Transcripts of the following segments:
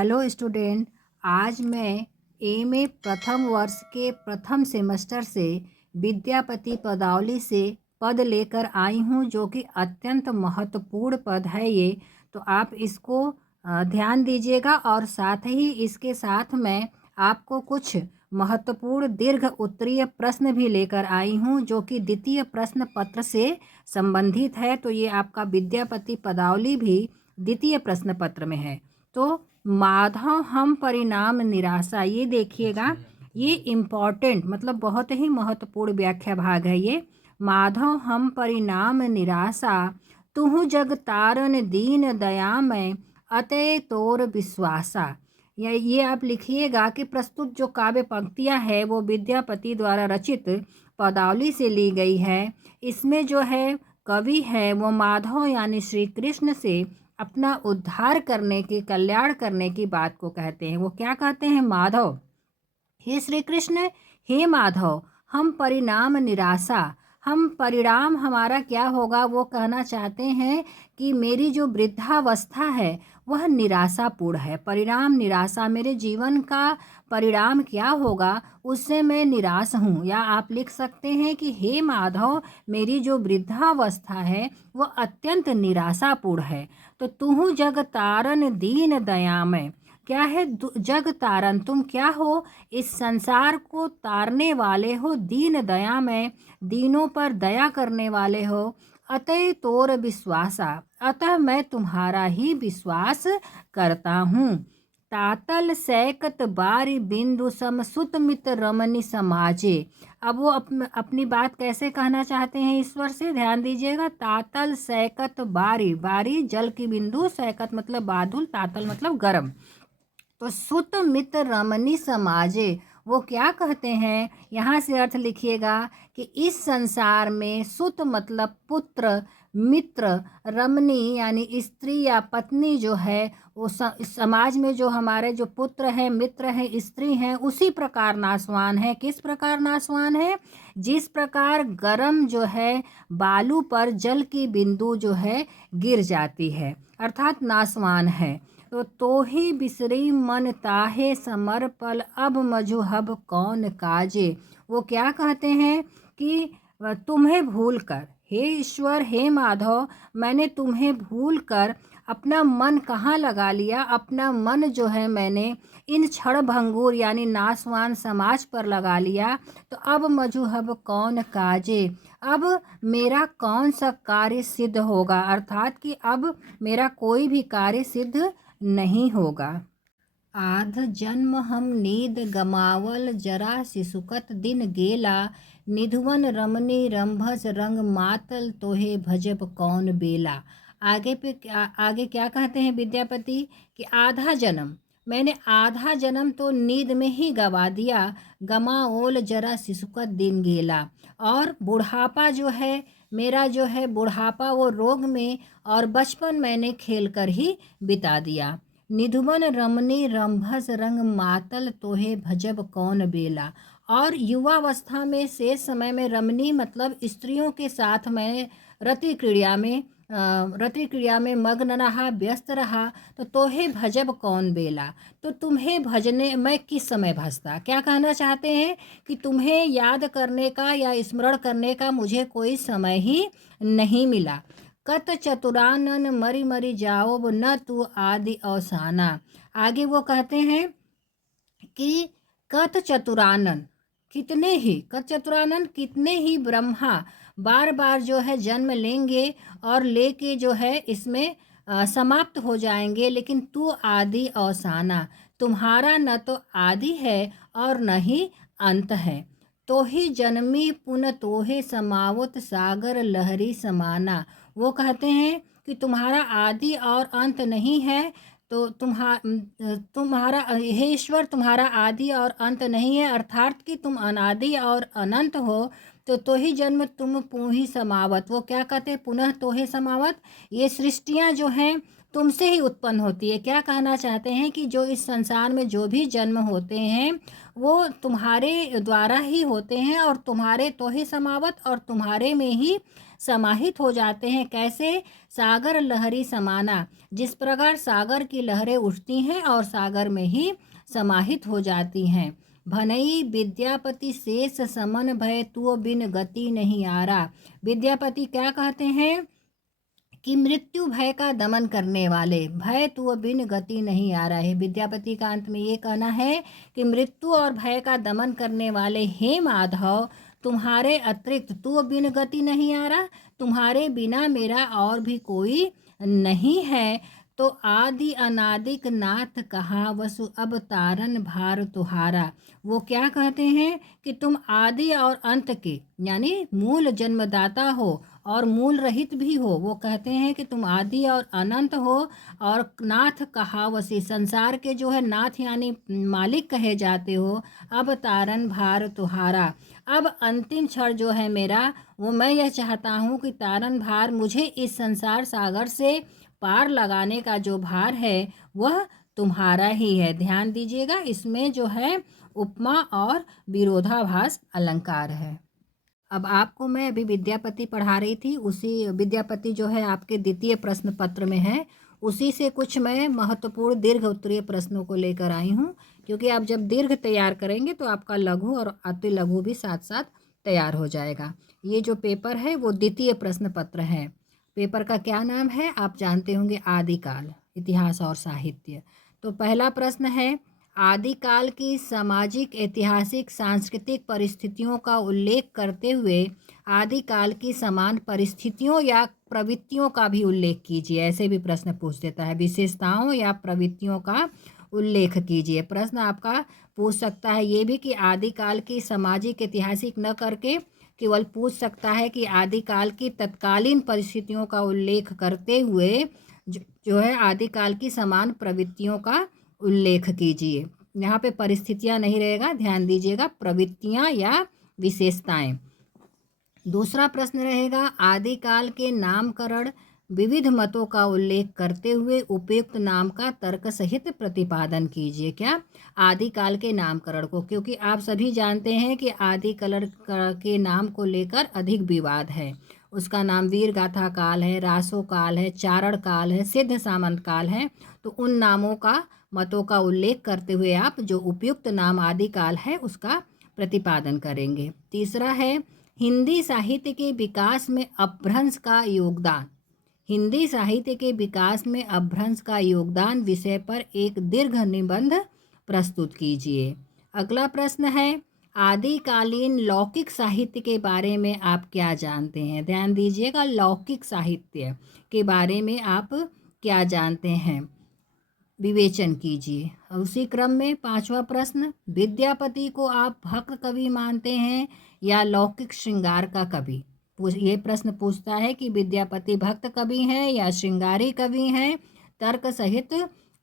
Hello student. आज मैं MA प्रथम वर्ष के प्रथम सेमेस्टर से विद्यापति पदावली से पद लेकर आई हूँ, जो कि अत्यंत महत्वपूर्ण पद है ये। तो आप इसको ध्यान दीजिएगा और साथ ही इसके साथ मैं आपको कुछ महत्वपूर्ण दीर्घ उत्तरीय प्रश्न भी लेकर आई हूँ, जो कि द्वितीय प्रश्न पत्र से संबंधित है। तो ये आपका विद्यापति पदावली भी द्वितीय प्रश्न पत्र में है। तो माधव हम परिणाम निराशा, ये देखिएगा, ये इम्पॉर्टेंट मतलब बहुत ही महत्वपूर्ण व्याख्या भाग है ये। माधव हम परिणाम निराशा, तुहु जग तारन दीन दया में अतय तोर विश्वासा। ये आप लिखिएगा कि प्रस्तुत जो काव्य पंक्तियाँ है वो विद्यापति द्वारा रचित पदावली से ली गई है। इसमें जो है कवि है वो माधव यानी श्री कृष्ण से अपना उद्धार करने की, कल्याण करने की बात को कहते हैं। वो क्या कहते हैं? माधव, हे श्री कृष्ण, हे माधव, हम परिणाम निराशा, हम परिणाम हमारा क्या होगा वो कहना चाहते हैं कि मेरी जो वृद्धावस्था है वह निराशापूर्ण है। परिणाम निराशा, मेरे जीवन का परिणाम क्या होगा उससे मैं निराश हूँ। या आप लिख सकते हैं कि हे माधव, मेरी जो वृद्धावस्था है वह अत्यंत निराशापूर्ण है। तो तुहु जग तारन दीन दयामय, क्या है जग तारन, तुम क्या हो? इस संसार को तारने वाले हो। दीन दया में, दीनों पर दया करने वाले हो। अतः तोर विश्वासा, अतः मैं तुम्हारा ही विश्वास करता हूँ। तातल सैकत बारी बिंदु सम सुत मित रमनी समाजे। अब वो अपनी बात कैसे कहना चाहते हैं ईश्वर से, ध्यान दीजिएगा। तातल सैकत बारी, बारी जल की बिंदु, सैकत मतलब बादुल, तातल मतलब गर्म। तो सुत मित्र रमनी समाजे, वो क्या कहते हैं? यहाँ से अर्थ लिखिएगा कि इस संसार में सुत मतलब पुत्र, मित्र, रमनी यानी स्त्री या पत्नी जो है वो समाज में जो हमारे जो पुत्र हैं, मित्र हैं, स्त्री हैं, उसी प्रकार नाशवान है। किस प्रकार नाशवान है? जिस प्रकार गरम जो है बालू पर जल की बिंदु जो है गिर जाती है, अर्थात नाशवान है। तो ही बिसरी मन ताहे समर्पल, अब मजुहब कौन काजे। वो क्या कहते हैं कि तुम्हें भूलकर, हे ईश्वर, हे माधव, मैंने तुम्हें भूलकर अपना मन कहाँ लगा लिया? अपना मन जो है मैंने इन क्षण भंगुर यानी नाशवान समाज पर लगा लिया। तो अब मजुहब कौन काजे, अब मेरा कौन सा कार्य सिद्ध होगा? अर्थात कि अब मेरा कोई भी कार्य सिद्ध नहीं होगा। आध जन्म हम नींद गमावल, जरा शिशुकत दिन गेला, निधुवन रमनी रंभस रंग मातल, तोहे भजब कौन बेला। आगे क्या कहते हैं विद्यापति कि आधा जन्म, मैंने आधा जन्म तो नींद में ही गवा दिया। गमाओल जरा शिशुकत दिन गेला, और बुढ़ापा जो है मेरा जो है बुढ़ापा वो रोग में और बचपन मैंने खेल कर ही बिता दिया। निधुवन रमनी रंभस रंग मातल, तोहे भजब कौन बेला। और युवावस्था में शेष समय में रमनी मतलब स्त्रियों के साथ मैं रति क्रिया में मग्न रहा, व्यस्त रहा। तो तोहे भजब कौन बेला, तो तुम्हें भजने मैं किस समय भजता। क्या कहना चाहते हैं कि तुम्हें याद करने का या स्मरण करने का मुझे कोई समय ही नहीं मिला। कत चतुरानन मरी मरी जाओ, न तू आदि अवसाना। आगे वो कहते हैं कि कत चतुरानन, कितने ही ब्रह्मा बार बार जो है जन्म लेंगे और लेके जो है इसमें समाप्त हो जाएंगे, लेकिन तू आदि अवसाना, तुम्हारा न तो आदि है और न ही अंत है। तो ही जन्मी पुन तोहे समावत, सागर लहरी समाना। वो कहते हैं कि तुम्हारा आदि और अंत नहीं है। तो तुम्हारा हे ईश्वर, तुम्हारा आदि और अंत नहीं है, अर्थात कि तुम अनादि और अनंत हो। तो ही जन्म तुम पुहि समावत, वो क्या कहते हैं? पुनः तोहे समावत। ये सृष्टियाँ जो हैं तुमसे ही उत्पन्न होती है। क्या कहना चाहते हैं कि जो इस संसार में जो भी जन्म होते हैं वो तुम्हारे द्वारा ही होते हैं और तुम्हारे तो ही समावत और तुम्हारे में ही समाहित हो जाते हैं। कैसे? सागर लहरी समाना, जिस प्रकार सागर की लहरें उठती हैं और सागर में ही समाहित हो जाती हैं। भनई विद्यापति शेष समन भय तू बिन गति नहीं आ रहा। विद्यापति क्या कहते हैं कि मृत्यु भय का दमन करने वाले, भय तू बिन गति नहीं आ रहा है। विद्यापति का अंत में ये कहना है कि मृत्यु और भय का दमन करने वाले हे माधव, तुम्हारे अतिरिक्त तू बिन गति नहीं आ रहा, तुम्हारे बिना मेरा और भी कोई नहीं है। तो आदि अनादिक नाथ कहा वसु अब तारन भार तुहारा। वो क्या कहते हैं कि तुम आदि और अंत के यानी मूल जन्मदाता हो और मूल रहित भी हो। वो कहते हैं कि तुम आदि और अनंत हो और नाथ कहावसी, संसार के जो है नाथ यानी मालिक कहे जाते हो। अब तारन भार तुहारा, अब अंतिम क्षण जो है मेरा वो मैं यह चाहता हूँ कि तारन भार, मुझे इस संसार सागर से पार लगाने का जो भार है वह तुम्हारा ही है। ध्यान दीजिएगा, इसमें जो है उपमा और विरोधाभास अलंकार है। अब आपको मैं अभी विद्यापति पढ़ा रही थी, उसी विद्यापति जो है आपके द्वितीय प्रश्न पत्र में है, उसी से कुछ मैं महत्वपूर्ण दीर्घ उत्तरीय प्रश्नों को लेकर आई हूँ। क्योंकि आप जब दीर्घ तैयार करेंगे तो आपका लघु और अति लघु भी साथ साथ तैयार हो जाएगा। ये जो पेपर है वो द्वितीय प्रश्न पत्र है। पेपर का क्या नाम है आप जानते होंगे, आदिकाल इतिहास और साहित्य। तो पहला प्रश्न है, आदिकाल की सामाजिक, ऐतिहासिक, सांस्कृतिक परिस्थितियों का उल्लेख करते हुए आदिकाल की समान परिस्थितियों या प्रवृत्तियों का भी उल्लेख कीजिए। ऐसे भी प्रश्न पूछ देता है, विशेषताओं या प्रवृत्तियों का उल्लेख कीजिए। प्रश्न आपका पूछ सकता है ये भी कि आदिकाल की सामाजिक, ऐतिहासिक न करके केवल पूछ सकता है कि आदिकाल की तत्कालीन परिस्थितियों का उल्लेख करते हुए जो है आदिकाल की समान प्रवृत्तियों का उल्लेख कीजिए। यहाँ पे परिस्थितियाँ नहीं रहेगा, ध्यान दीजिएगा, प्रवृत्तियाँ या विशेषताएं। दूसरा प्रश्न रहेगा, आदिकाल के नामकरण विविध मतों का उल्लेख करते हुए उपयुक्त नाम का तर्क सहित प्रतिपादन कीजिए। क्या? आदिकाल के नामकरण को, क्योंकि आप सभी जानते हैं कि आदिकाल के नाम को लेकर अधिक विवाद है। उसका नाम वीर गाथा काल है, रासो काल है, चारण काल है, सिद्ध सामंत काल है। तो उन नामों का, मतों का उल्लेख करते हुए आप जो उपयुक्त नाम आदिकाल है उसका प्रतिपादन करेंगे। तीसरा है, हिंदी साहित्य के विकास में अपभ्रंश का योगदान। हिंदी साहित्य के विकास में अपभ्रंश का योगदान विषय पर एक दीर्घ निबंध प्रस्तुत कीजिए। अगला प्रश्न है, आदिकालीन लौकिक साहित्य के बारे में आप क्या जानते हैं? ध्यान दीजिएगा, लौकिक साहित्य के बारे में आप क्या जानते हैं, विवेचन कीजिए। उसी क्रम में पांचवा प्रश्न, विद्यापति को आप भक्त कवि मानते हैं या लौकिक श्रृंगार का कवि? ये प्रश्न पूछता है कि विद्यापति भक्त कवि हैं या श्रृंगारी कवि हैं। तर्क सहित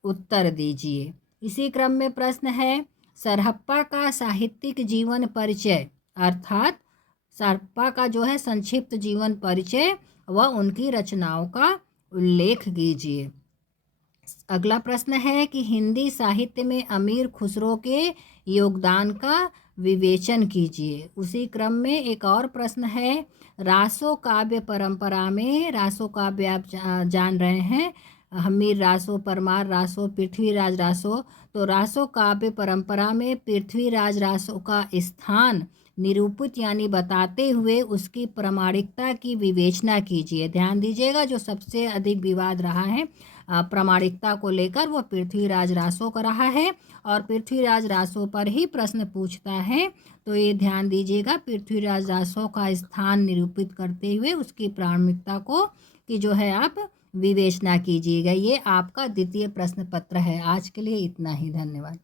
उत्तर दीजिए। इसी क्रम में प्रश्न है, सरहप्पा का साहित्यिक जीवन परिचय, अर्थात सरहप्पा का जो है संक्षिप्त जीवन परिचय व उनकी रचनाओं का उल्लेख कीजिए। अगला प्रश्न है कि हिंदी साहित्य में अमीर खुसरो के योगदान का विवेचन कीजिए। उसी क्रम में एक और प्रश्न है, रासो काव्य परंपरा में, रासो काव्य आप जान रहे हैं, हमीर रासो, परमार रासो, पृथ्वीराज रासो। तो रासो काव्य परंपरा में पृथ्वीराज रासो का स्थान निरूपित यानी बताते हुए उसकी प्रामाणिकता की विवेचना कीजिए। ध्यान दीजिएगा, जो सबसे अधिक विवाद रहा है प्रामाणिकता को लेकर वो पृथ्वीराज रासो का रहा है और पृथ्वीराज रासो पर ही प्रश्न पूछता है। तो ये ध्यान दीजिएगा, पृथ्वीराज रासो का स्थान निरूपित करते हुए उसकी प्रामाणिकता को कि जो है आप विवेचना कीजिएगा। ये आपका द्वितीय प्रश्न पत्र है। आज के लिए इतना ही, धन्यवाद।